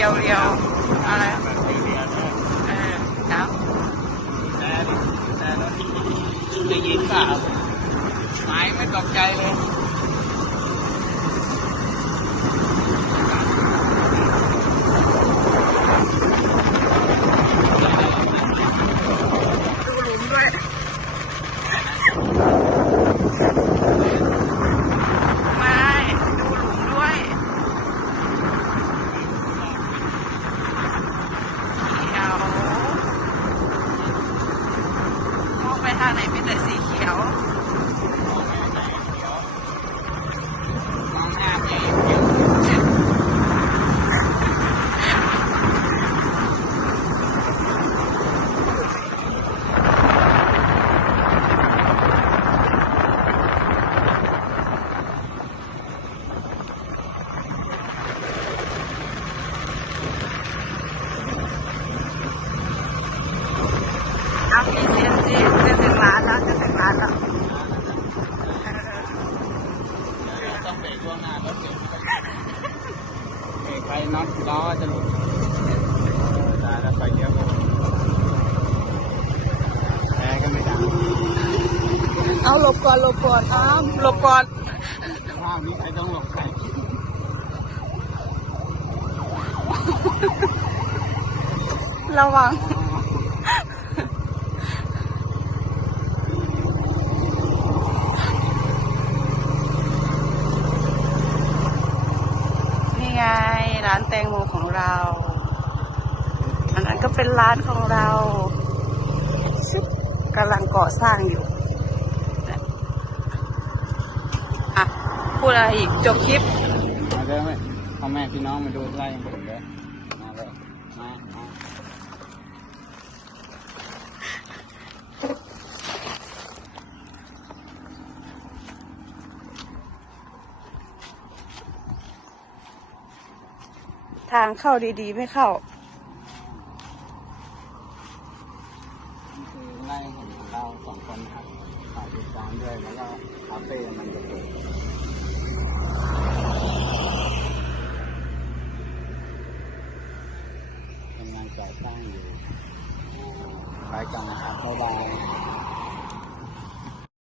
รียวเรียวอะไรเออครับแต่แต่รถที่ยิงเปล่าหมาไม่ตกใจเลย ทางไหนเป็นแต่สีเขียว ไปน็อตล้อจะหลุดได้แล้วไปเยอะมาแพ้ก็ไม่ได้เอาหลบก่อนหลบก่อนอ้ามหลบก่อนข้าวนี้ใครต้องหลบใครระวัง แตงโมของเรา อันนั้นก็เป็นร้านของเราซึบกำลังก่อสร้างอยู่อะพูดอะไรอีกจบคลิปมาเด้อไหมพ่อแม่พี่น้องมาดูไล่ผมเด้อมาเลยมา ทางเข้าดีๆ ไม่เข้านี่คือไล่ผมของเราสองคนครับฝากติดตามด้วยแล้วก็คาเฟ่มันจะเปิดกำลังก่อสร้างอยู่ไปกันนะครับบ๊ายบาย